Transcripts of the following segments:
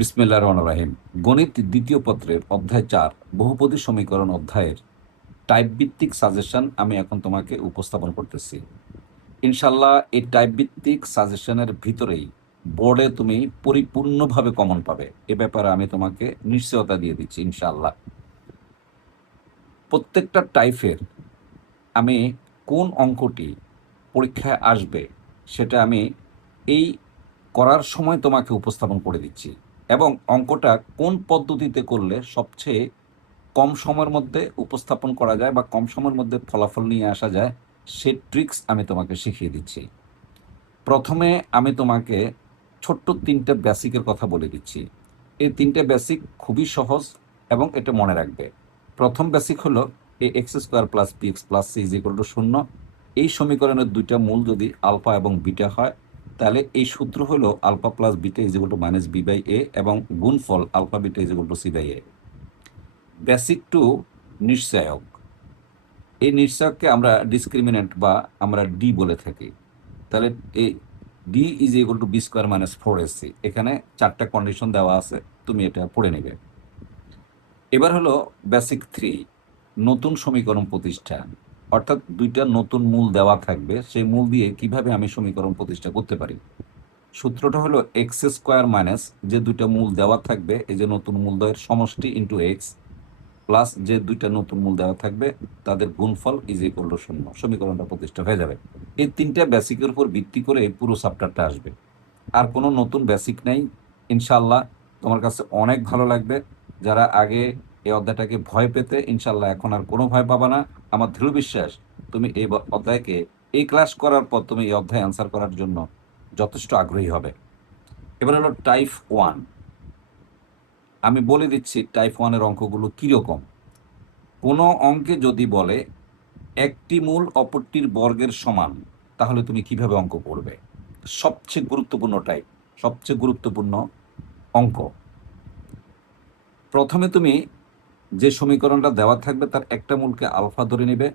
বিসমিল্লাহির রহমানির রহিম। গণিত দ্বিতীয় পত্রের অধ্যায় ৪ বহুপদী সমীকরণ অধ্যায়ের টাইপ ভিত্তিক সাজেশন আমি এখন তোমাকে উপস্থাপন করতেছি। ইনশাল্লাহ এই টাইপ ভিত্তিক সাজেশনের ভিতরেই বোর্ডে তুমি পরিপূর্ণভাবে কমন পাবে, এ ব্যাপারে আমি তোমাকে নিশ্চয়তা দিয়ে দিচ্ছি ইনশাল্লাহ। প্রত্যেকটা টাইপের আমি কোন অঙ্কটি পরীক্ষায় আসবে সেটা আমি এই করার সময় তোমাকে উপস্থাপন করে দিচ্ছি, এবং অঙ্কটা কোন পদ্ধতিতে করলে সবচেয়ে কম সময়ের মধ্যে উপস্থাপন করা যায় বা কম সময়ের মধ্যে ফলাফল নিয়ে আসা যায় সে ট্রিক্স আমি তোমাকে শিখিয়ে দিচ্ছি। প্রথমে আমি তোমাকে ছোট্ট তিনটে বেসিকের কথা বলে দিচ্ছি। এই তিনটে বেসিক খুবই সহজ এবং এটা মনে রাখবে। প্রথম বেসিক হলো a x square plus b x plus c is equal to শূন্য। এই সমীকরণের দুইটা মূল যদি আলফা এবং বিটা হয় তাহলে এই সূত্র হলো alpha plus beta is equal to minus b by a এবং গুণফল alpha beta is equal to c by a. Basic to নিশ্চয়ক। এই নিশ্চয়ককে আমরা ডিসক্রিমিনেন্ট বা আমরা ডি বলে থাকি। তাহলে এই D is equal to B square minus four AC, এখানে চারটা কন্ডিশন দেওয়া আছে, তুমি এটা পড়ে নেবে। এবার হলো বেসিক থ্রি, নতুন সমীকরণ প্রতিষ্ঠা। অর্থাৎ দুইটা নতুন মূল দেওয়া থাকবে, সেই মূল দিয়ে কিভাবে আমি সমীকরণ প্রতিষ্ঠা করতে পারি। সূত্রটা হলো এক্স স্কোয়ার মাইনাস যে দুইটা মূল দেওয়া থাকবে, এই যে নতুন মূলদ্বয়ের সমষ্টি ইন্টু এক্স প্লাস যে দুইটা নতুন মূল দেওয়া থাকবে তাদের গুণফল ইজ ইকুয়াল টু শূন্য, সমীকরণটা প্রতিষ্ঠা হয়ে যাবে। এই তিনটা বেসিকের উপর ভিত্তি করে পুরো চ্যাপ্টারটা আসবে, আর কোনো নতুন বেসিক নেই। ইনশাল্লাহ তোমার কাছে অনেক ভালো লাগবে। যারা আগে এই অধ্যায়টাকে ভয় পেতে, ইনশাল্লাহ এখন আর কোনো ভয় পাবা না। আমার দৃঢ় বিশ্বাস তুমি এই অধ্যায়কে এই ক্লাস করার পর তুমি এই অধ্যায় অ্যান্সার করার জন্য যথেষ্ট আগ্রহী হবে। এবার হলো টাইপ ওয়ান। আমি বলে দিচ্ছি টাইপ ওয়ানের অঙ্কগুলো কীরকম। কোনো অঙ্কে যদি বলে একটি মূল অপরটির বর্গের সমান, তাহলে তুমি কিভাবে অঙ্ক করবে। সবচেয়ে গুরুত্বপূর্ণ টাইপ, সবচেয়ে গুরুত্বপূর্ণ অঙ্ক। প্রথমে তুমি যে সমীকরণটা দেওয়া থাকবে তার একটা মূলকে আলফা ধরে নিবে,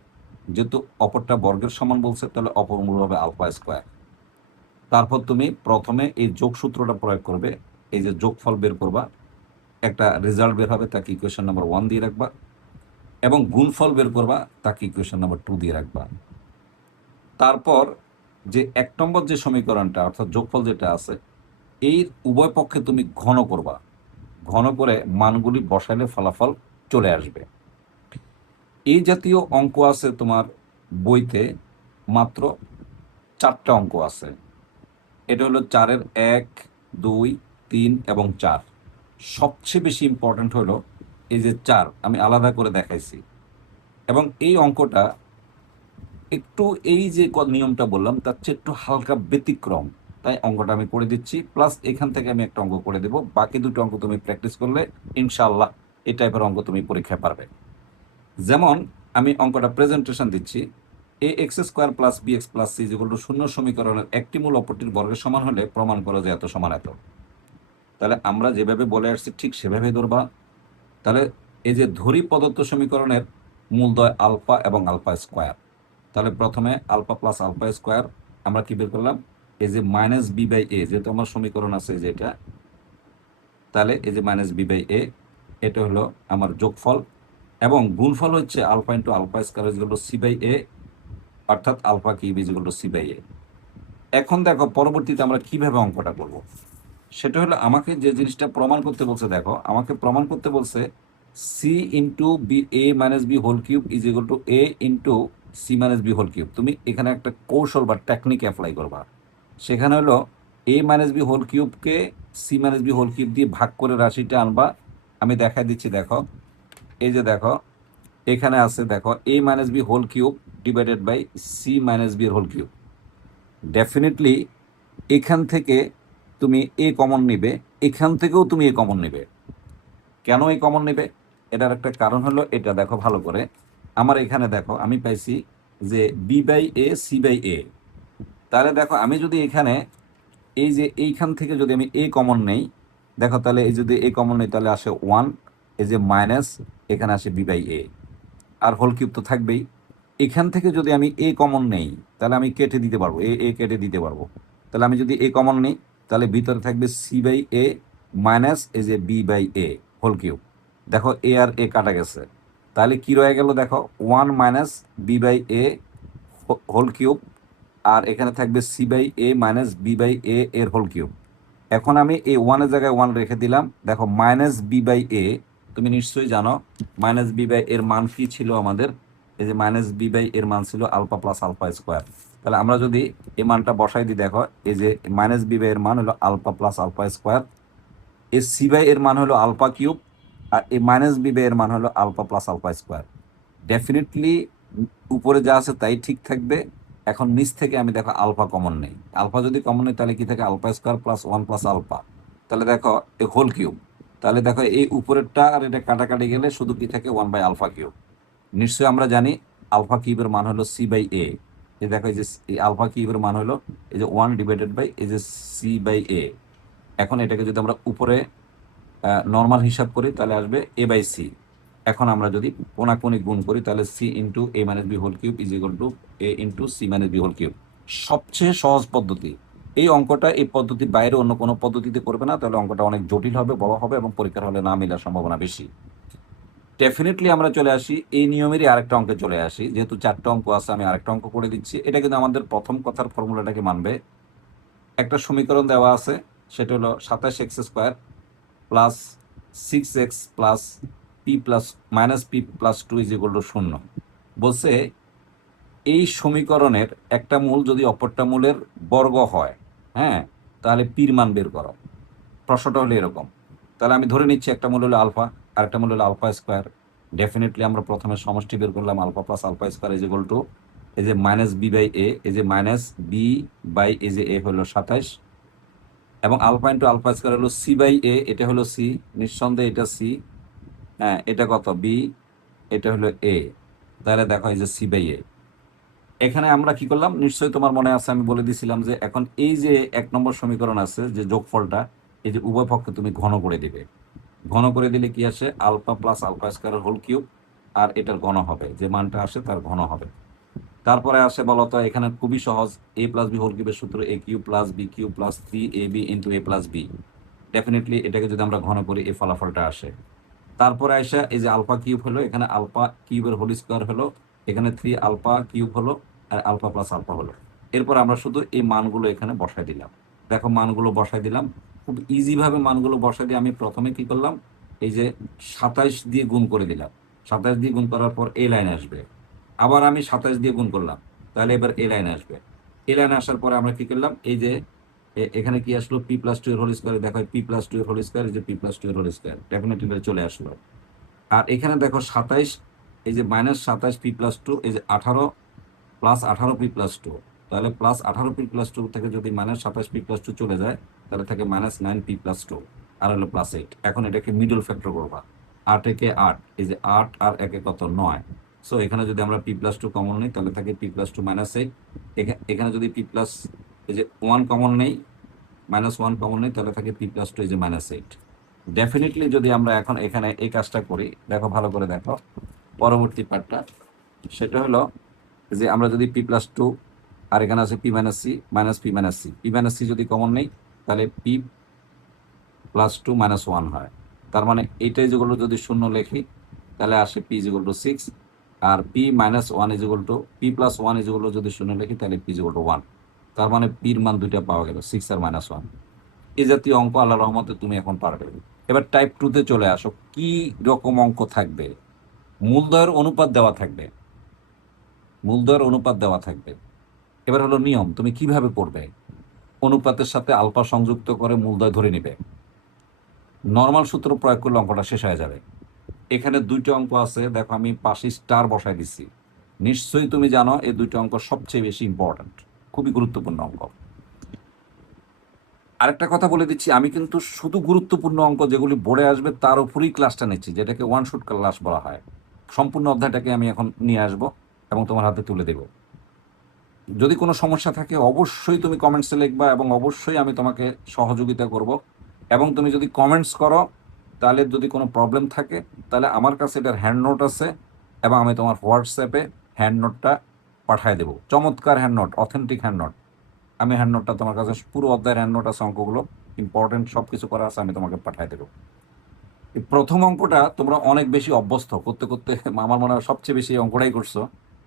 যেহেতু অপরটা বর্গের সমান বলছে তাহলে অপর মূল হবে আলফা স্কোয়ার। তারপর তুমি প্রথমে এই যোগসূত্রটা প্রয়োগ করবে, এই যে যোগফল বের করবা, একটা রেজাল্ট বের হবে, তাকে ইকুয়েশন নাম্বার 1 দিয়ে রাখবা, এবং গুণফল বের করবা, তাকে ইকুয়েশন নাম্বার 2 দিয়ে রাখবা। তারপর যে 1 নম্বর যে সমীকরণটা অর্থাৎ যোগফল যেটা আছে, এই উভয় পক্ষে তুমি ঘন করবা, ঘন করে মানগুলি বসাইলে ফলাফল চলে আসবে। এই জাতীয় অঙ্ক আছে তোমার বইতে মাত্র 4টা অঙ্ক আছে। এটা হলো 4-এর 1, 2, 3 এবং 4। সবচেয়ে বেশি ইম্পর্ট্যান্ট হলো এই যে 4, আমি আলাদা করে দেখাইছি। এবং এই অঙ্কটা একটু এই যে নিয়মটা বললাম তার চেয়ে একটু হালকা ব্যতিক্রম, তাই অঙ্কটা আমি করে দিচ্ছি। প্লাস এখান থেকে আমি একটা অঙ্ক করে দেবো, বাকি দুটো অঙ্ক তুমি প্র্যাকটিস করলে ইনশাআল্লাহ এই টাইপের অঙ্ক তুমি পরীক্ষায় পারবে। যেমন আমি অঙ্কটা প্রেজেন্টেশন দিচ্ছি। A x square plus b x plus C equal to শূন্য সমীকরণের একটি মূল অপরটির বর্গের সমান হলে প্রমাণ করো যে এত সমান এত। তাহলে আমরা যেভাবে বলে আসছি ঠিক সেভাবেই ধরবা। তাহলে এই যে ধরি প্রদত্ত সমীকরণের মূলদ্বয় আলফা এবং আলফা স্কোয়ার, তাহলে প্রথমে আলফা প্লাস আলফা স্কোয়ার আমরা কি বের করলাম, এই যে মাইনাস বি বাই এ, যেহেতু আমার সমীকরণ আছে যেটা, তাহলে এই যে মাইনাস বি বাই এ, এটা হলো আমার যোগফল, এবং গুণফল হচ্ছে alpha into alpha square is equal to c by a, অর্থাৎ alpha cube is equal to c by a. এখন দেখো পরবর্তীতে আমরা কিভাবে অঙ্কটা করব। সেটা হলো আমাকে যে জিনিসটা প্রমাণ করতে বলছে, দেখো আমাকে প্রমাণ করতে বলছে C into B A minus B whole cube is equal to A into C minus B whole cube. তুমি এখানে একটা কৌশল বা টেকনিক অ্যাপ্লাই করবা। সেখানে হলো এ মাইনাস বি হোল কিউবকে c minus B whole cube দিয়ে ভাগ করে রাশিটা আনবা। আমি দেখাই দিচ্ছি, দেখো এই যে দেখো এখানে আছে, দেখো a minus B whole cube divided by c minus B whole cube. Definitely এখান থেকে তুমি এ কমন নিবে, এখান থেকেও তুমি এ কমন নিবে। কেন এই কমন নেবে, এটার একটা কারণ হলো এটা, দেখো ভালো করে। আমার এখানে দেখো আমি পাইছি যে B by a c by a. তাহলে দেখো আমি যদি এখানে এই যে এইখান থেকে যদি আমি এ কমন নেই, দেখো তাহলে এই যদি এ কমন নেই তাহলে আসে 1, এই যে মাইনাস এখানে আসে বি বাই এ, আর হোল কিউব তো থাকবেই। এখান থেকে যদি আমি এ কমন নেই তাহলে আমি কেটে দিতে পারবো, এ এ কেটে দিতে পারবো। তাহলে আমি যদি এ কমন নেই তাহলে ভিতরে থাকবে সি বাই এ মাইনাস এই যে B by A whole cube. দেখো এ আর এ কাটা গেছে, তাহলে কি রয়ে গেল দেখো 1 minus b by A whole cube, আর এখানে থাকবে c by a minus b by a এর হোল কিউব। এখন আমি এই ওয়ানের জায়গায় 1 রেখে দিলাম। দেখো মাইনাস বি বাই এ, তুমি নিশ্চয়ই জানো মাইনাস বি বাই এর মান কি ছিল আমাদের, এই যে মাইনাস বি বাই এর মান ছিল আলফা প্লাস আলফা স্কোয়ার। তাহলে আমরা যদি এই মানটা বসাই দিই, দেখো এই যে মাইনাস বি বাই এর মান হলো আলফা প্লাস আলফা স্কোয়ার, এই সি বাই এর মান হলো আলফা কিউব, আর এই মাইনাস বি বাই এর মান হলো alpha plus alpha square. Definitely উপরে যা আছে তাই ঠিক থাকবে। এখন নিচ থেকে আমি দেখো আলফা কমন নেই, আলফা যদি কমন নেই তাহলে কি থাকে alpha square plus 1 plus alpha, তাহলে দেখো এই হোল কিউব। তাহলে দেখো এই উপরেরটা আর এটা কাটাকাটি গেলে শুধু কি থাকে 1 বাই আলফা কিউব। নিশ্চয়ই আমরা জানি আলফা কিউবের মান হলো সি বাই এ। এই দেখো এই যে এই আলফা কিউবের মান হলো এই যে 1 ডিভাইডেড বাই এই যে সি বাই এ। এখন এটাকে যদি আমরা উপরে নর্মাল হিসাব করি তাহলে আসবে এ বাই সি। এখন আমরা যদি কোনাকুনি গুণ করি তাহলে C into A minus B whole cube is equal to A into C minus B whole cube. সবচেয়ে সহজ পদ্ধতি এই অঙ্কটা, এই পদ্ধতির বাইরে অন্য কোনো পদ্ধতিতে করবে না, তাহলে অঙ্কটা অনেক জটিল হবে, বড় হবে এবং পরীক্ষার হলে না মেলার সম্ভাবনা বেশি। ডেফিনেটলি আমরা চলে আসি এই নিয়মেরই আরেকটা অঙ্কে চলে আসি, যেহেতু 4টা অঙ্ক আছে আমি আরেকটা অঙ্ক করে দিচ্ছি। এটা কিন্তু আমাদের প্রথম কথার ফর্মুলাটাকে মানবে। একটা সমীকরণ দেওয়া আছে, সেটা হলো 27x² plus 6x plus P plus minus P plus 2 is equal to 0। বলছে এই সমীকরণের একটা মূল যদি অপরটা মূলের বর্গ হয়, হ্যাঁ, তাহলে পির মান বের করো। প্রশ্নটা হলো এরকম। তাহলে আমি ধরে নিচ্ছি একটা মূল হলো আলফা আর একটা মূল হলো আলফা স্কোয়ার। ডেফিনেটলি আমরা প্রথমে সমষ্টি বের করলাম alpha plus alpha square is equal to এই যে মাইনাস বি বাই এ, এই যে মাইনাস বি বাই এই যে এ হলো 27, এবং আলফা ইন্টু আলফা স্কোয়ার হলো সি বাই এ, এটা হলো সি, নিঃসন্দেহে এটা সি, হ্যাঁ এটা কত বি, এটা হলো এ। তাহলে দেখো এই যে সি বাই এ। এখানে আমরা কি করলাম নিশ্চয়ই তোমার মনে আছে, আমি বলে দিছিলাম যে এখন এই যে 1 নম্বর সমীকরণ আছে যে যোগফলটা, এই যে উভয় পক্ষে তুমি ঘন করে দিবে। ঘন করে দিলে কি আসে alpha plus alpha square whole cube, আর এটার ঘন হবে, যে মানটা আসে তার ঘন হবে। তারপরে আসে বলতো এখানে খুবই সহজ, এ প্লাস বি হোল কিউবের সূত্র a cube plus b cube plus 3ab into a plus b. Definitely এটাকে যদি আমরা ঘন করি এই ফলাফলটা আসে। তারপরে আসে এই যে আলফা কিউব হলো, এখানে আলফা কিউবের হোল স্কোয়ার হলো, এখানে 3 আলফা কিউব হলো, আর আলফা প্লাস আলফা হলো। এরপর আমরা শুধু এই মানগুলো এখানে বসাই দিলাম। দেখো মানগুলো বসাই দিলাম, খুব ইজিভাবে মানগুলো বসাই দিয়ে আমি প্রথমে কি করলাম, এই যে 27 দিয়ে গুণ করে দিলাম। 27 দিয়ে গুণ করার পর এই লাইন আসবে, আবার আমি 27 দিয়ে গুণ করলাম, তাহলে এবার এই লাইন আসবে। এই লাইন আসার পরে আমরা কি করলাম, এই যে এখানে কি আসলো পি প্লাস 2 এর হোল স্কোয়ার, দেখো পি প্লাস 2 এর হোল স্কোয়ার, এই যে পি প্লাস 2 এর হোল স্কোয়ার ডেফিনেটলি চলে আসলো। আর এখানে দেখো 27, এই যে মাইনাস 27 পি প্লাস 2, এই যে 18 প্লাস 18 পি প্লাস 2, তাহলে প্লাস 18 পি প্লাস 2 থেকে যদি মাইনাস 27 পি প্লাস 2 চলে যায় তাহলে থাকে মাইনাস 9 পি প্লাস 2, আর হলো প্লাস 8। এখন এটাকে মিডল ফ্যাক্টর করবা, 8 একে 8, এই যে 8 আর একে কত 9। সো এখানে যদি আমরা পি প্লাস 2 কমন নিই তাহলে থাকে পি প্লাস 2 মাইনাস 8। এখানে যদি পি প্লাস এই যে 1 কমন নেই, মাইনাস 1 কমন নেই, তাহলে থাকে পি প্লাস 2 এই যে মাইনাস 8। ডেফিনেটলি যদি আমরা এখন এখানে এই কাজটা করি, দেখো ভালো করে দেখো পরবর্তী পার্টটা, সেটা হলো যে আমরা যদি পি প্লাস 2 আর এখানে আছে P minus C minus P minus C, P minus C যদি কমন নেই তাহলে পি প্লাস 2 মাইনাস 1 হয়। তার মানে এইটাই যেগুলো যদি শূন্য লেখি তাহলে আসে পি ইজ ইকুয়াল টু 6, আর P minus 1 is equal to P plus 1 is equal to যদি শূন্য লেখি তাহলে পি ইজ ইকুয়াল টু 1। তার মানে পির মান দুইটা পাওয়া গেল, 6 আর মাইনাস 1। এই জাতীয় অঙ্ক আল্লাহ রহমতে তুমি এখন পারবে। এবার টাইপ 2-তে চলে আসো, কি রকম অঙ্ক থাকবে, মূলদয়ের অনুপাত দেওয়া থাকবে, মূলদয়ের অনুপাত দেওয়া থাকবে। এবার হলো নিয়ম, তুমি কিভাবে করবে, অনুপাতের সাথে আলফা সংযুক্ত করে মূলদয় ধরে নিবে, নর্মাল সূত্র প্রয়োগ করলে অঙ্কটা শেষ হয়ে যাবে। এখানে 2টা অঙ্ক আছে, দেখো আমি পাশে স্টার বসাই দিচ্ছি। নিশ্চয়ই তুমি জানো এই 2টা অঙ্ক সবচেয়ে বেশি ইম্পর্ট্যান্ট, খুবই গুরুত্বপূর্ণ অঙ্ক। আরেকটা কথা বলে দিচ্ছি, আমি কিন্তু শুধু গুরুত্বপূর্ণ অঙ্ক যেগুলি বোর্ডে আসবে তার উপরেই ক্লাসটা নিচ্ছি, যেটাকে ওয়ান শুট ক্লাস বলা হয়। সম্পূর্ণ অধ্যায়টাকে আমি এখন নিয়ে আসব এবং তোমার হাতে তুলে দেব। যদি কোনো সমস্যা থাকে অবশ্যই তুমি কমেন্টসে লিখবা এবং অবশ্যই আমি তোমাকে সহযোগিতা করব। এবং তুমি যদি কমেন্টস করো তাহলে যদি কোনো প্রবলেম থাকে তাহলে আমার কাছে এটার হ্যান্ড নোট আছে, এবং আমি তোমার হোয়াটসঅ্যাপে হ্যান্ড নোটটা পাঠিয়ে দেবো। চমৎকার hand note, authentic hand note. আমি হ্যান্ড নোটটা তোমার কাছে পুরো অধ্যায়ের হ্যান্ড নোট আছে অঙ্কগুলো, ইম্পর্টেন্ট সব কিছু করা আছে, আমি তোমাকে পাঠিয়ে দেবো। এই প্রথম অঙ্কটা তোমরা অনেক বেশি অভ্যস্ত করতে করতে, আমার মনে হয় সবচেয়ে বেশি এই অঙ্কটাই করছো,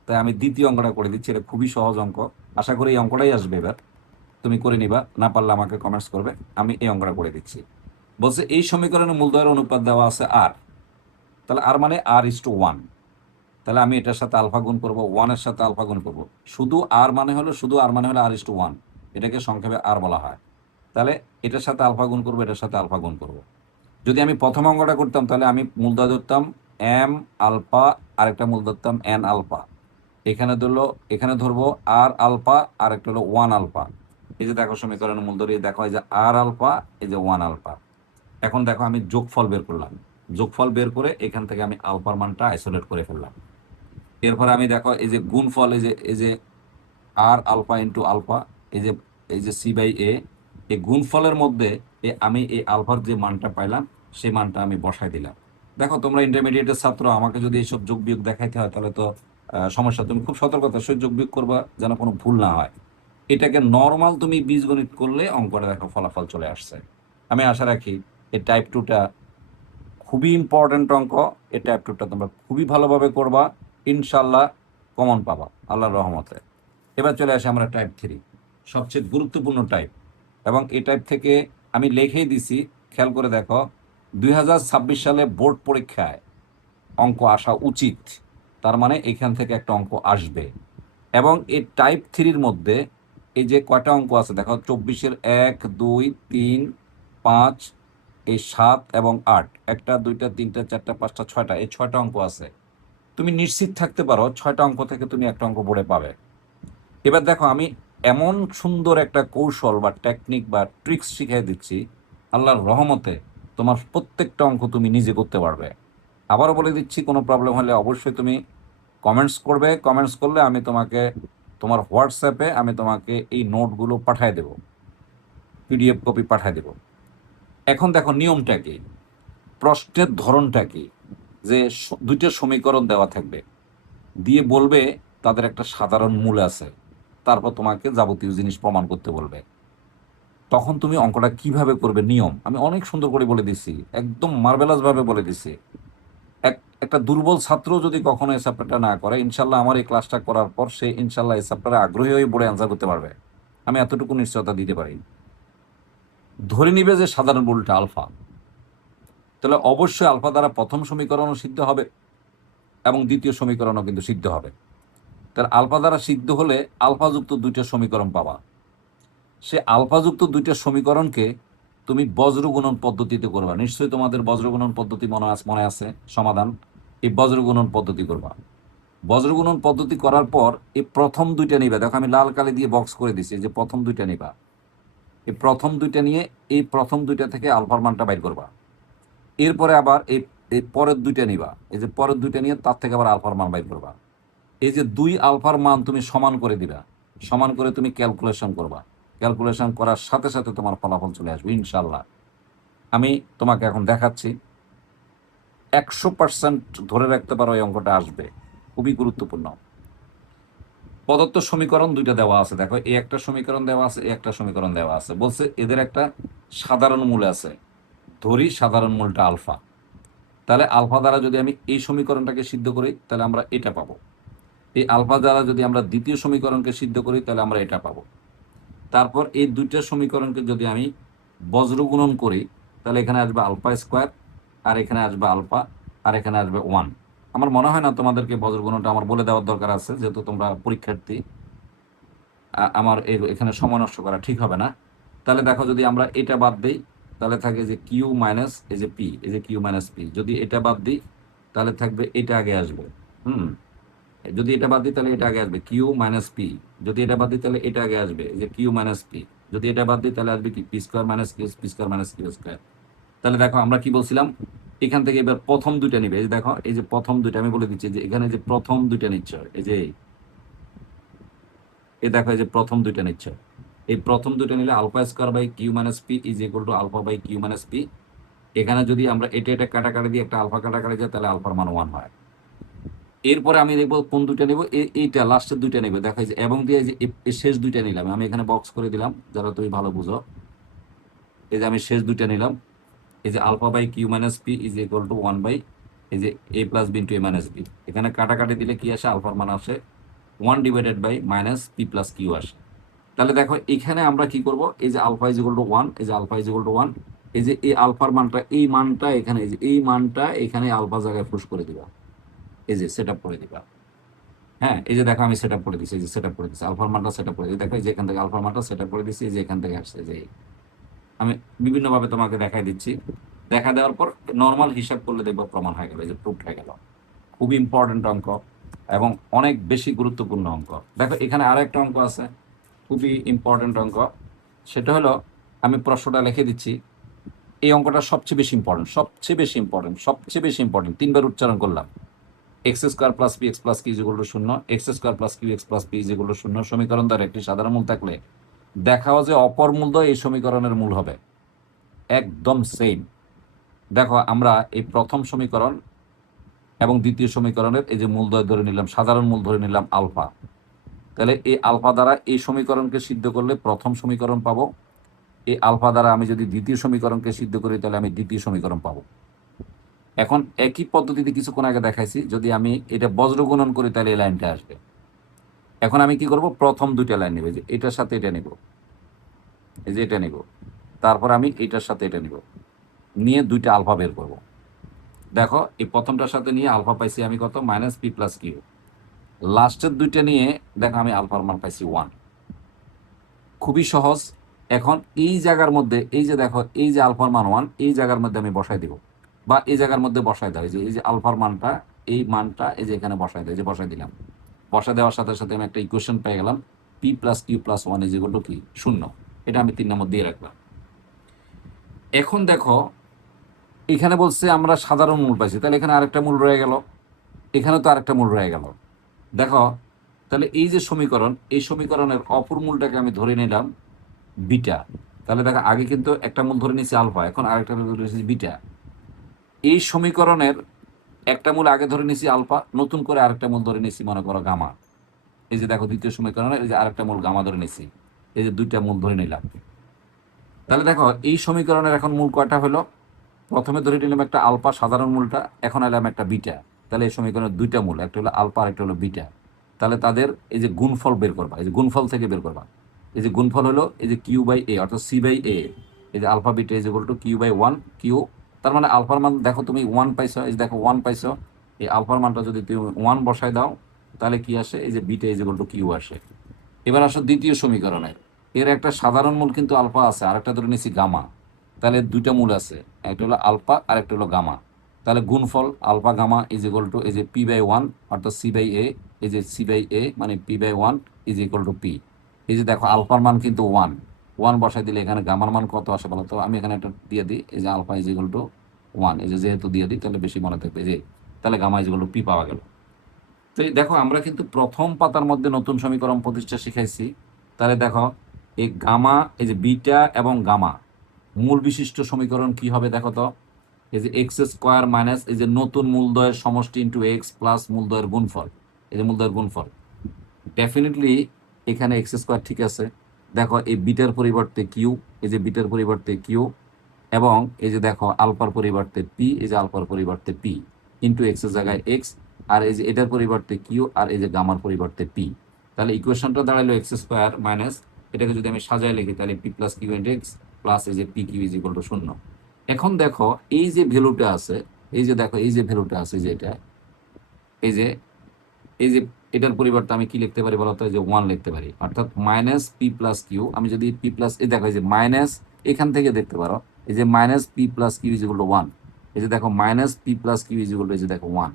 তাই আমি দ্বিতীয় অঙ্কটা করে দিচ্ছি। এটা খুবই সহজ অঙ্ক, আশা করি এই অঙ্কটাই আসবে এবার, তুমি করে নিবা, না পারলে আমাকে কমেন্টস করবে। আমি এই অঙ্কটা করে দিচ্ছি। বলছে এই সমীকরণে মূলদ্বয়ের অনুপাত দেওয়া আছে আর, তাহলে আর মানে r:1, তাহলে আমি এটার সাথে আলফা গুণ করবো, ওয়ানের সাথে আলফা গুণ করবো। শুধু আর মানে হলো r:1, এটাকে সংক্ষেপে আর বলা হয়। তাহলে এটার সাথে আলফা গুণ করবো, এটার সাথে আলফা গুণ করবো। যদি আমি প্রথম অঙ্কটা করতাম তাহলে আমি মূলদ্বয় ধরতাম এম আলফা, আরেকটা মূল ধরতাম এন আলফা। এখানে ধরবো আর আলফা, আর একটা হলো ওয়ান আলফা। এই যে দেখো সমীকরণের মূল ধরে দেখো, এই যে আর আলফা, এই যে ওয়ান আলফা। এখন দেখো আমি যোগফল বের করলাম, যোগফল বের করে এখান থেকে আমি আলফার মানটা আইসোলেট করে ফেললাম। এরপরে আমি দেখো এই যে গুণফল, এই যে আর আলফা ইন্টু আলফা, এই যে c/a, এই গুণফলের মধ্যে আমি এই আলফার যে মানটা পাইলাম সেই মানটা আমি বসাই দিলাম। দেখো তোমরা ইন্টারমিডিয়েটের ছাত্র, আমাকে যদি এইসব যোগ বিয়োগ দেখাইতে হয় তাহলে তো সমস্যা। তুমি খুব সতর্কতার সহিত যোগ বিয়োগ করবা যেন কোনো ভুল না হয়। এটাকে নর্মাল তুমি বীজগণিত করলে অঙ্কটা দেখো ফলাফল চলে আসছে। আমি আশা রাখি এই টাইপ 2টা খুবই ইম্পর্টেন্ট অঙ্ক। এই টাইপ 2টা তোমরা খুবই ভালোভাবে করবা, ইনশাল্লাহ কমন পাবা আল্লাহর রহমতে। এবার চলে আসে আমরা টাইপ 3, সবচেয়ে গুরুত্বপূর্ণ টাইপ। এবং এই টাইপ থেকে আমি লিখেই দিছি, খেয়াল করে দেখো, 2026 সালে বোর্ড পরীক্ষায় অঙ্ক আসা উচিত, তার মানে এখান থেকে একটা অঙ্ক আসবে। এবং এই টাইপ 3-র মধ্যে এই যে কয়টা অঙ্ক আছে দেখো, 24-এর 1, 2, 3, 5, এই 7 এবং 8, 1টা 2টা 3টা 4টা 5টা 6টা, এই 6টা অঙ্ক আছে। তুমি নিশ্চিত থাকতে পারো 6টা অঙ্ক থেকে তুমি একটা অঙ্ক বোর্ডে পাবে। এবার দেখো আমি এমন সুন্দর একটা কৌশল বা টেকনিক বা ট্রিক্স শিখিয়ে দিচ্ছি, আল্লাহর রহমতে তোমার প্রত্যেকটা অঙ্ক তুমি নিজে করতে পারবে। আবারও বলে দিচ্ছি, কোনো প্রবলেম হলে অবশ্যই তুমি কমেন্টস করবে। কমেন্টস করলে আমি তোমাকে তোমার হোয়াটসঅ্যাপে আমি তোমাকে এই নোটগুলো পাঠিয়ে দেব, পিডিএফ কপি পাঠিয়ে দেব। এখন দেখো নিয়মটা কি, প্রশ্নের ধরনটা কি, যে দুইটা সমীকরণ দেওয়া থাকবে, দিয়ে বলবে তাদের একটা সাধারণ মূল আছে, তারপর তোমাকে যাবতীয় জিনিস প্রমাণ করতে বলবে। তখন তুমি অঙ্কটা কিভাবে করবে নিয়ম আমি অনেক সুন্দর করে বলে দিছি, একদম মার্ভেলাস ভাবে বলে দিছি। একটা দুর্বল ছাত্র যদি কখনো এই চ্যাপ্টারটা না করে, ইনশাল্লাহ আমার এই ক্লাসটা করার পর সে ইনশাল্লাহ এই চ্যাপ্টারে আগ্রহী হয়ে বোর্ডে অ্যান্সার করতে পারবে, আমি এতটুকু নিশ্চয়তা দিতে পারি। ধরে নিবে যে সাধারণ মূলটা আলফা, তাহলে অবশ্যই আলফা দ্বারা প্রথম সমীকরণও সিদ্ধ হবে এবং দ্বিতীয় সমীকরণও কিন্তু সিদ্ধ হবে। তাহলে আলফা দ্বারা সিদ্ধ হলে আলফাযুক্ত দুইটা সমীকরণ পাবা। সে আলফাযুক্ত দুইটা সমীকরণকে তুমি বজ্রগুণন পদ্ধতিতে করবা। নিশ্চয়ই তোমাদের বজ্রগুণন পদ্ধতি মনে আছে সমাধান। এই বজ্রগুণন পদ্ধতি করবা। বজ্রগুণন পদ্ধতি করার পর এই প্রথম দুইটা নিবা, দেখো আমি লাল কালি দিয়ে বক্স করে দিছি, যে প্রথম দুইটা নিবা। এই প্রথম দুইটা নিয়ে এই প্রথম দুইটা থেকে আলফার মানটা বাইর করবা। এরপরে আবার এই এই পরের দুইটা নিবা, এই যে পরের দুইটা নিয়ে তার থেকে আবার আলফার মান বাইর করবা। এই যে দুই আলফার মান তুমি সমান করে দিবা, সমান করে তুমি ক্যালকুলেশন করবা। ক্যালকুলেশন করার সাথে সাথে তোমার ফলাফল চলে আসবে ইনশাল্লাহ। আমি তোমাকে এখন দেখাচ্ছি, 100% ধরে রাখতে পারো এই অঙ্কটা আসবে, খুবই গুরুত্বপূর্ণ। প্রদত্ত সমীকরণ দুইটা দেওয়া আছে, দেখো এই একটা সমীকরণ দেওয়া আছে, এই একটা সমীকরণ দেওয়া আছে। বলছে এদের একটা সাধারণ মূল আছে, ধরি সাধারণ মূলটা আলফা। তাহলে আলফা দ্বারা যদি আমি এই সমীকরণটাকে সিদ্ধ করি তাহলে আমরা এটা পাবো। এই আলফা দ্বারা যদি আমরা দ্বিতীয় সমীকরণকে সিদ্ধ করি তাহলে আমরা এটা পাবো। তারপর এই দুইটা সমীকরণকে যদি আমি বজ্রগুণন করি তাহলে এখানে আসবে আলফা স্কোয়ার, আর এখানে আসবে আলফা, আর এখানে আসবে 1। আমার মনে হয় না তোমাদেরকে বজ্রগুণনটা আমার বলে দেওয়ার দরকার আছে, যেহেতু তোমরা পরীক্ষার্থী। আমার এখানে সময় নষ্ট করা ঠিক হবে না। তাহলে দেখো যদি আমরা এটা বাদ দিই তাহলে থাকে যে কিউ মাইনাস এই যে পি, এই যে কিউ মাইনাস পি। যদি এটা বাদ দিই তাহলে থাকবে এটা আগে আসবে, যদি এটা বাদ দিই তাহলে এটা আগে আসবে কিউ মাইনাস পি। যদি এটা বাদ দিই তাহলে এটা আগে আসবে, এই যে কিউ মাইনাস পি। যদি এটা বাদ দিই তাহলে আসবে কি P square minus Q, P square minus Q square. তাহলে দেখো আমরা কি বলছিলাম, এখান থেকে এবার প্রথম দুইটা নিবে। এই যে দেখো এই যে প্রথম দুইটা আমি বলে দিচ্ছি, যে এখানে যে প্রথম দুইটা নিচ্ছে, এই যে এই দেখো এই যে প্রথম দুইটা নিচ্ছে, এই প্রথম দুইটা নিলে alpha square by Q minus P is equal to alpha by Q minus P. এখানে যদি আমরা এটা কাটাকাটি দিয়ে একটা আলফা কাটাকাটি যায় তাহলে আলফার মান 1 হয়। এরপরে আমি দেখবো কোন দুইটা নেবো, এইটা লাস্টের দুইটা নেবো। দেখা যায় এবং দিয়ে যে শেষ দুইটা নিলাম, আমি এখানে বক্স করে দিলাম যারা তুমি ভালো বুঝো। এই যে আমি শেষ দুইটা নিলাম, এই যে alpha by Q minus P is equal to 1 by এই যে A plus B into A minus B. এখানে কাটাকাটি দিলে কি আসে, আলফার মান আসে 1 divided by minus P plus Q আসে। তাহলে দেখো এখানে আমরা কি করব, এই যে আলফা ইজ ইকুয়াল টু 1, এই যে আলফা ইজ ইকুয়াল টু 1, এই যে এই আলফার মানটা এই মানটা এখানে, এই যে এই মানটা এখানে আলফা জায়গায় পুশ করে দিবা, এই যে সেট আপ করে দিবা। হ্যাঁ, এই যে দেখো আমি সেট আপ করে দিচ্ছি, এই যে সেট আপ করে দিচ্ছি, আলফার মানটা সেট আপ করে দিচ্ছি, দেখো এই যে এখান থেকে আলফার মানটা সেট আপ করে দিচ্ছি, এই যে এখান থেকে আসছে, যে আমি বিভিন্নভাবে তোমাকে দেখাই দিচ্ছি। দেখা দেওয়ার পর নর্মাল হিসাব করলে দেখবো প্রমাণ হয়ে গেল, এই যে প্রুফ হয়ে গেল। খুবই ইম্পর্টেন্ট অঙ্ক এবং অনেক বেশি গুরুত্বপূর্ণ অঙ্ক। দেখো এখানে আরো একটা অঙ্ক আছে, খুবই ইম্পর্টেন্ট অঙ্ক। সেটা হলো, আমি প্রশ্নটা লিখে দিচ্ছি। এই অঙ্কটা সবচেয়ে বেশি ইম্পর্টেন্ট, সবচেয়ে বেশি ইম্পর্টেন্ট, সবচেয়ে বেশি ইম্পর্টেন্ট। তিনবার উচ্চারণ করলাম। X square plus p x plus q is equal to 0, x square plus q x plus p is equal to 0 সমীকরণ দ্বারা একটি সাধারণ মূল থাকলে দেখাও যে অপর মূলদ্বয় এই সমীকরণের মূল হবে। একদম সেম। দেখো আমরা এই প্রথম সমীকরণ এবং দ্বিতীয় সমীকরণের এই যে মূলদ্বয় ধরে নিলাম, সাধারণ মূল ধরে নিলাম আলফা। তাহলে এই আলফা দ্বারা এই সমীকরণকে সিদ্ধ করলে প্রথম সমীকরণ পাবো। এই আলফা দ্বারা আমি যদি দ্বিতীয় সমীকরণকে সিদ্ধ করি তাহলে আমি দ্বিতীয় সমীকরণ পাবো। এখন একই পদ্ধতিতে কিছুক্ষণ আগে দেখাইছি, যদি আমি এটা বজ্র গুণন করি তাহলে এই লাইনটা আসবে। এখন আমি কি করব, প্রথম দুইটা লাইন নেব, যে এটার সাথে এটা নেব, এই যে এটা নেব, তারপর আমি এটার সাথে এটা নেব, নিয়ে দুইটা আলফা বের করব। দেখো এই প্রথমটার সাথে নিয়ে আলফা পাইছি আমি কত, মাইনাস পি প্লাস কিউ। লাস্টের দুইটা নিয়ে দেখো আমি আলফার মান পাইছি 1। খুবই সহজ। এখন এই জায়গার মধ্যে এই যে দেখো এই যে আলফার মান 1, এই জায়গার মধ্যে আমি বসাই দিব, বা এই জায়গার মধ্যে বসাই দাও, এই যে আলফার মানটা, এই মানটা এই যে এখানে বসাই দেয়, যে বসাই দিলাম। বসা দেওয়ার সাথে সাথে আমি একটা ইকুয়েশন পেয়ে গেলাম, P plus Q plus 1 is equal to কি, 0। এটা আমি 3 নম্বর দিয়ে রাখলাম। এখন দেখো এখানে বলছে আমরা সাধারণ মূল পাইছি, তাহলে এখানে আরেকটা মূল রয়ে গেল, এখানে তো আরেকটা মূল রয়ে গেল। দেখো তাহলে এই যে সমীকরণ, এই সমীকরণের অপর মূলটাকে আমি ধরে নিলাম বিটা। তাহলে দেখো আগে কিন্তু একটা মূল ধরে নিয়েছি আলফা, এখন আরেকটা মূল ধরে নিয়েছি বিটা। এই সমীকরণের একটা মূল আগে ধরে নিয়েছি আলফা, নতুন করে আরেকটা মূল ধরে নিয়েছি মনে করো গামা। এই যে দেখো দ্বিতীয় সমীকরণের এই যে আরেকটা মূল গামা ধরে নিয়েছি, এই যে দুইটা মূল ধরে নিলাম। তাহলে দেখো এই সমীকরণের এখন মূল কয়টা হলো, প্রথমে ধরে নিলাম একটা আলফা সাধারণ মূলটা, এখন এলাম একটা বিটা। তাহলে এই সমীকরণের দুইটা মূল, একটা হলো আলফা আর একটা হলো বিটা। তাহলে তাদের এই যে গুণফল বের করবা, এই যে গুণফল থেকে বের করবা। এই যে গুণফল হলো এই যে কিউ বাই এ, অর্থাৎ সি বাই এ। এই যে alpha beta is equal to Q by 1 Q. তার মানে আলফার মান দেখো তুমি 1 পাইছো, এই যে দেখো 1 পাইছো। এই আলফার মানটা যদি তুমি 1 বসায় দাও তাহলে কি আসে, এই যে beta is equal to Q আসে। এবার আসো দ্বিতীয় সমীকরণে, এর একটা সাধারণ মূল কিন্তু আলফা আছে, আরেকটা ধরে নিয়েছি গামা। তাহলে দুইটা মূল আছে, একটা হলো আলফা আর একটা হলো গামা। তাহলে গুণফল alpha gamma is equal to এই যে পি বাই 1 অর্থাৎ সি বাই এ, এই যে সি বাই এ মানে P by 1 is equal to P. এই যে দেখো আলফার মান কিন্তু 1 বসাই দিলে এখানে গামার মান কত আসে বলো তো, আমি এখানে একটা দিয়ে দিই, এই যে আলফা ইজ ইকুয়াল টু 1, এই যে যেহেতু দিয়ে দিই তাহলে বেশি মনে থাকবে, যে তাহলে gamma is equal to P পাওয়া গেল। তো এই দেখো আমরা কিন্তু প্রথম পাতার মধ্যে নতুন সমীকরণ প্রতিষ্ঠা শিখাইছি। তাহলে দেখো এই গামা, এই যে বিটা এবং গামা মূল বিশিষ্ট সমীকরণ কি হবে দেখো তো, এই যে এক্স স্কোয়ার মাইনাস এই যে নতুন মূলদ্বয়ের সমষ্টি ইন্টু এক্স প্লাস মূলদ্বয়ের গুণফল, এই যে মূলদ্বয়ের গুণফল। ডেফিনেটলি এখানে এক্স স্কোয়ার ঠিক আছে। দেখো এই বিটার পরিবর্তে কিউ, এই যে বিটার পরিবর্তে কিউ, এবং এই যে দেখো আলফার পরিবর্তে পি, এই যে আলফার পরিবর্তে পি ইন্টু এক্স এর জায়গায় এক্স, আর এই যে এটার পরিবর্তে কিউ, আর এই যে গামার পরিবর্তে পি। তাহলে ইকুয়েশনটা দাঁড়ালো এক্স স্কোয়ার মাইনাস, এটাকে যদি আমি সাজায় লিখি তাহলে P plus Q into X plus এই যে P Q is equal to 0। এখন দেখো এই যে ভ্যালুটা আছে, এই যে দেখো এই যে ভ্যালুটা আছে, যে এটা এই যে এই যে এটার পরিবর্তে আমি কি লিখতে পারি বলতো, যে 1 লিখতে পারি, অর্থাৎ মাইনাস পি প্লাস কিউ। আমি যদি পি প্লাস এই দেখো এই যে মাইনাস, এখান থেকে দেখতে পারো এই যে minus P plus Q is equal to 1। এই যে দেখো minus P plus Q is equal to এই যে দেখো 1।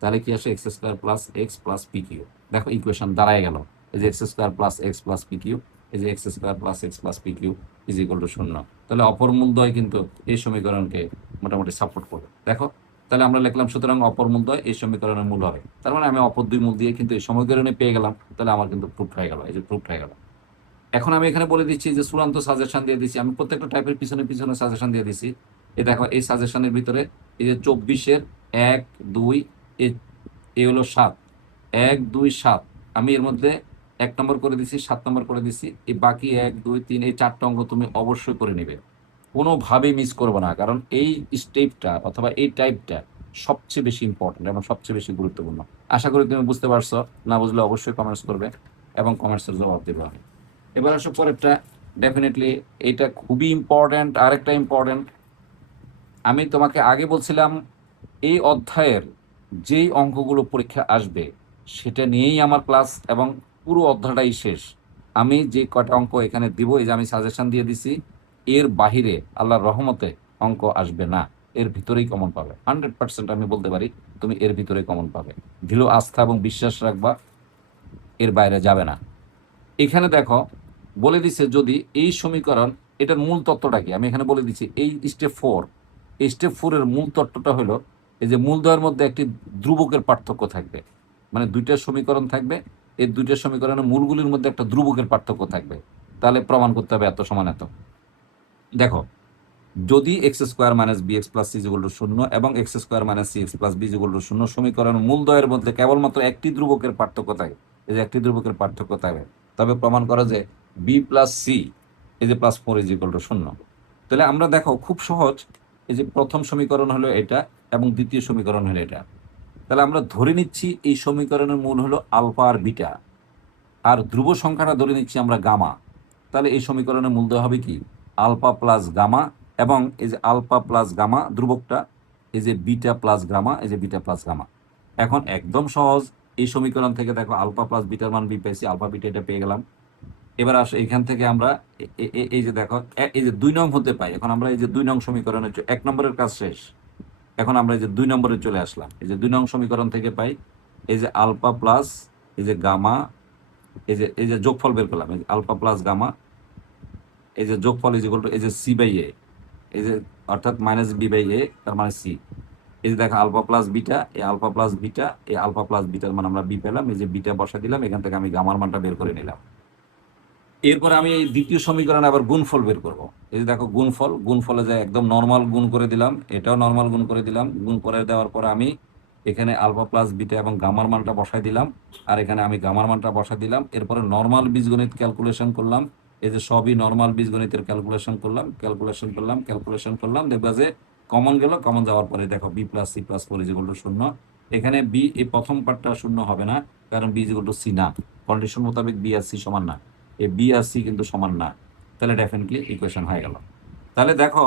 তাহলে কি আসে, X square plus X plus P Q. দেখো ইকুয়েশন দাঁড়ায় গেল, এই যে X square plus X plus P Q, এই যে X square plus X plus P Q is equal to 0। তাহলে অপর মূলদ্বয় কিন্তু এই সমীকরণকে মোটামুটি সাপোর্ট করবে। দেখো তাহলে আমরা লিখলাম সুতরাং অপর মূলদ্বয় এই সমীকরণের মূল হবে। তার মানে আমি অপর দুই মূল দিয়ে কিন্তু এই সমীকরণে পেয়ে গেলাম, তাহলে আমার কিন্তু প্রুফ হয়ে গেল, এই যে প্রুফ হয়ে গেল। এখন আমি এখানে বলে দিচ্ছি যে চূড়ান্ত সাজেশন দিয়ে দিচ্ছি, আমি প্রত্যেকটা টাইপের পিছনে পিছনে সাজেশন দিয়ে দিচ্ছি। এই দেখো এই সাজেশনের ভিতরে এই যে 24-এর 1 2 এ হলো 7, 1 2 7, আমি এর মধ্যে 1 নম্বর করে দিচ্ছি, 7 নম্বর করে দিচ্ছি। এই বাকি 1 2 3 এই 4টা অঙ্ক তুমি অবশ্যই করে নেবে, কোনোভাবেই মিস করবো না, কারণ এই স্টেপটা অথবা এই টাইপটা সবচেয়ে বেশি ইম্পর্টেন্ট এবং সবচেয়ে বেশি গুরুত্বপূর্ণ। আশা করি তুমি বুঝতে পারছো। না বুঝলে অবশ্যই কমেন্টস করবে এবং কমেন্টসের জবাব দেবে। এবার আসো পরেরটা। ডেফিনেটলি এটা খুবই ইম্পর্ট্যান্ট। আরেকটা ইম্পর্ট্যান্ট, আমি তোমাকে আগে বলছিলাম এই অধ্যায়ের যেই অঙ্কগুলো পরীক্ষা আসবে সেটা নিয়েই আমার ক্লাস এবং পুরো অধ্যায়টাই শেষ। আমি যে কয়টা অঙ্ক এখানে দিব, এই যে আমি সাজেশন দিয়ে দিছি, এর বাহিরে আল্লাহর রহমতে অঙ্ক আসবে না। এর ভিতরেই কমন পাবে, 100% আমি বলতে পারি তুমি এর ভিতরেই কমন পাবে। দৃঢ় আস্থা এবং বিশ্বাস রাখবা, এর বাইরে যাবে না। এখানে দেখো বলে দিছে যদি এই সমীকরণ, এটার মূল তত্ত্বটা কি আমি এখানে বলে দিচ্ছি। এই স্টেপ 4, এই স্টেপ 4-এর মূল তত্ত্বটা হলো এই যে মূলদ্বয়ের মধ্যে একটি ধ্রুবকের পার্থক্য থাকবে, মানে দুইটা সমীকরণ থাকবে, এই দুইটা সমীকরণের মূলগুলির মধ্যে একটা ধ্রুবকের পার্থক্য থাকবে। তাহলে প্রমাণ করতে হবে এত সমান এত। দেখো, যদি X square minus B x plus C equal to 0 এবং X square minus C X plus B equal to 0 সমীকরণ মূলদ্বয়ের মধ্যে কেবলমাত্র একটি ধ্রুবকের পার্থক্য থাকে, এই যে একটি ধ্রুবকের পার্থক্য থাকে, তবে প্রমাণ করা যে বি প্লাস সি এই যে প্লাস 4 ইকুয়াল টু 0। তাহলে আমরা দেখো খুব সহজ, এই যে প্রথম সমীকরণ হলো এটা এবং দ্বিতীয় সমীকরণ হলো এটা। তাহলে আমরা ধরে নিচ্ছি এই সমীকরণের মূল হলো আলফা আর বিটা, আর ধ্রুব সংখ্যাটা ধরে নিচ্ছি আমরা গামা। তাহলে এই সমীকরণের মূলদ্বয় হবে কি আলফা প্লাস গামা, এবং এই যে আলফা প্লাস গামা ধ্রুবকটা, এই যে বিটা প্লাস গামা, এই যে বিটা প্লাস গামা। এখন একদম সহজ, এই সমীকরণ থেকে দেখো আলফা প্লাস বিটার মান বি পাইছি, আলফা বিটা এটা পেয়ে গেলাম। এবার আসো এখান থেকে আমরা এই যে দেখো এই যে 2 নং হতে পাই। এখন আমরা এই যে 2 নং সমীকরণের 1 নম্বরের কাজ শেষ, এখন আমরা এই যে 2 নম্বরে চলে আসলাম। এই যে 2 নং সমীকরণ থেকে পাই এই যে আলফা প্লাস এই যে গামা, এই যে যোগফল বের করলাম, এই যে আলফা প্লাস গামা, এই যে যোগফল ইজ ইকুয়াল টু এই যে সি বাই এ, এই যে অর্থাৎ মাইনাস বি বাই এ তার মানে সি। এই যে দেখো আলফা প্লাস বিটা, এই আলফা প্লাস বিটা, এই আলফা প্লাস বিটার মান আমরা বি পেলাম, এই যে বিটা বসা দিলাম, এখান থেকে আমি গামার মানটা বের করে নিলাম। এরপরে আমি এই দ্বিতীয় সমীকরণে আবার গুণফল বের করব। এই যে দেখো গুণফল, গুণফলে যে একদম নর্মাল গুণ করে দিলাম, এটাও নর্মাল গুণ করে দিলাম। গুণ করে দেওয়ার পর আমি এখানে আলফা প্লাস বিটা এবং গামার মানটা বসাই দিলাম, আর এখানে আমি গামার মানটা বসাই দিলাম। এরপরে নর্মাল বীজগণিত ক্যালকুলেশন করলাম, এই যে সবই নর্মাল বীজগণিতের ক্যালকুলেশন করলাম, ক্যালকুলেশন করলাম, দেখবা যে কমন গেল। কমন যাওয়ার পরে দেখো B plus C plus 4 equal to 0। এখানে বি এই প্রথম পার্টটা শূন্য হবে না, কারণ বি ইকুয়াল টু সি না, কন্ডিশন মোতাবেক বি আর সি সমান না, এ বি আর সি কিন্তু সমান না। তাহলে ডেফিনেটলি ইকুয়েশন হয়ে গেল। তাহলে দেখো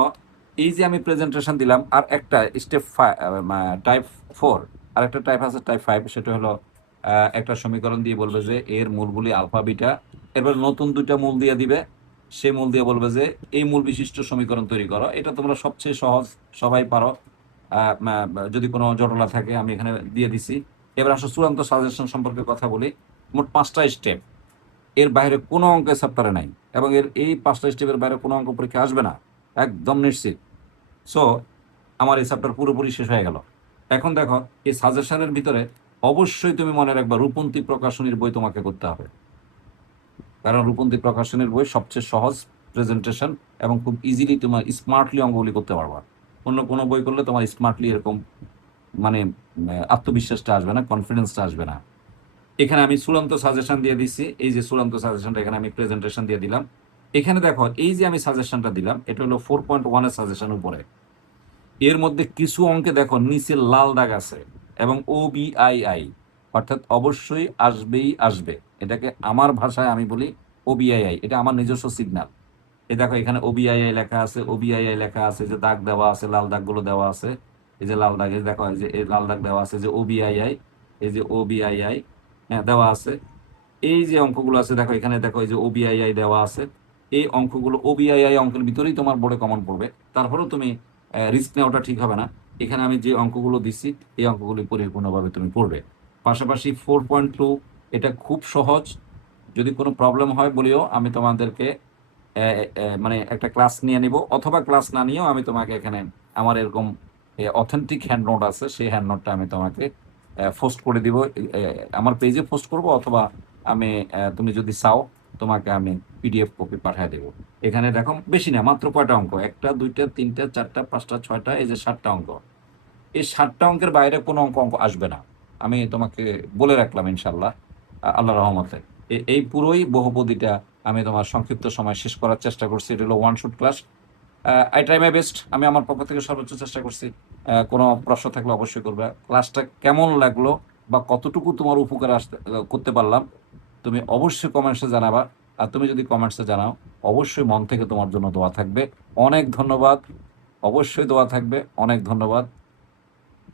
এই যে আমি প্রেজেন্টেশন দিলাম, আর একটা স্টেপ টাইপ 4, আর একটা টাইপ আছে টাইপ 5, সেটা হলো একটা সমীকরণ দিয়ে বলবে যে এর মূলগুলি আলফা বিটা, এরপর নতুন দুইটা মূল দিয়ে দিবে, সে মূল দিয়ে বলবে যে এই মূল বিশিষ্ট সমীকরণ তৈরি করো। এটা তোমরা সবচেয়ে সহজ, সবাই পারো। যদি কোনো জটিলতা থাকে আমি এখানে দিয়ে দিছি। এবার আসলে চূড়ান্ত সাজেশন সম্পর্কে কথা বলি। মোট 5টা স্টেপ, এর বাইরে কোনো অঙ্ক চ্যাপ্টারে নাই, এবং এর এই 5টা স্টেপের বাইরে কোনো অঙ্ক পরীক্ষা আসবে না, একদম নিশ্চিত। সো আমার এই চ্যাপ্টার পুরোপুরি শেষ হয়ে গেল। এখন দেখো এই সাজেশনের ভিতরে অবশ্যই তুমি মনে রাখবা রূপন্তী প্রকাশনীর বই তোমাকে করতে হবে, কারণ রূপন্তী প্রকাশনীর বই সবচেয়ে সহজ প্রেজেন্টেশন এবং খুব ইজিলি তোমার স্মার্টলি অঙ্কগুলি করতে পারবা। অন্য কোনো বই করলে তোমার স্মার্টলি এরকম মানে আত্মবিশ্বাসটা আসবে না, কনফিডেন্সটা আসবে না। এখানে আমি চূড়ান্ত সাজেশন দিয়ে দিচ্ছি, এই যে চূড়ান্ত সাজেশনটা এখানে আমি প্রেজেন্টেশন দিয়ে দিলাম। এখানে দেখো এই যে আমি সাজেশনটা দিলাম এটা হলো 4.1 এর সাজেশন উপরে। এর মধ্যে কিছু অঙ্কে দেখো নিচে লাল দাগ আছে এবং ওবিআইআই, অর্থাৎ অবশ্যই আসবেই আসবে। এটাকে আমার ভাষায় আমি বলি ওবিআইআই, এটা আমার নিজস্ব সিগন্যাল। এই দেখো এখানে ওবিআইআই লেখা আছে, ওবিআইআই লেখা আছে, যে দাগ দেওয়া আছে, লাল দাগগুলো দেওয়া আছে, এই যে লাল দাগ, এই দেখো এই যে এই লাল দাগ দেওয়া আছে যে ওবিআইআই, এই যে ওবিআইআই হ্যাঁ দেওয়া আছে। এই যে অঙ্কগুলো আছে দেখো এখানে দেখো এই যে ওবিআইআই দেওয়া আছে। এই অঙ্কগুলো ওবিআইআই অঙ্কের ভিতরেই তোমার বোর্ডে কমন পড়বে, তারপরেও তুমি রিস্ক নেওয়াটা ঠিক হবে না। এখানে আমি যে অঙ্কগুলো দিচ্ছি এই অঙ্কগুলি পরিপূর্ণভাবে তুমি পড়বে। পাশাপাশি 4.2 এটা খুব সহজ, যদি কোনো প্রবলেম হয় বলিও, আমি তোমাদেরকে মানে একটা ক্লাস নিয়ে নিব, অথবা ক্লাস না নিয়েও আমি তোমাকে এখানে আমার এরকম অথেন্টিক হ্যান্ড নোট আছে, সেই হ্যান্ড নোটটা আমি তোমাকে পোস্ট করে দিব, আমার পেজে পোস্ট করব, অথবা আমি তুমি যদি চাও তোমাকে আমি পিডিএফ কপি পাঠিয়ে দেবো। এখানে দেখো বেশি না, মাত্র কয়টা অঙ্ক, 1টা 2টা 3টা 4টা 5টা 6টা, এই যে 7টা অঙ্ক। এই 7টা অঙ্কের বাইরে কোনো অঙ্ক আসবে না, আমি তোমাকে বলে রাখলাম ইনশাল্লাহ, আল্লাহ রহমতে। এই পুরোই বহুপদীটা আমি তোমার সংক্ষিপ্ত সময় শেষ করার চেষ্টা করছি। এটা হলো one shot class, I try my best, আমি আমার পক্ষ থেকে সর্বোচ্চ চেষ্টা করছি। কোনো প্রশ্ন থাকলে অবশ্যই করবে। ক্লাসটা কেমন লাগলো বা কতটুকু তোমার উপকার করতে পারলাম, তুমি অবশ্যই কমেন্টসে জানাবা। আর তুমি যদি কমেন্টসে জানাও, অবশ্যই মন থেকে তোমার জন্য দোয়া থাকবে। অনেক ধন্যবাদ। অবশ্যই দোয়া থাকবে। অনেক ধন্যবাদ।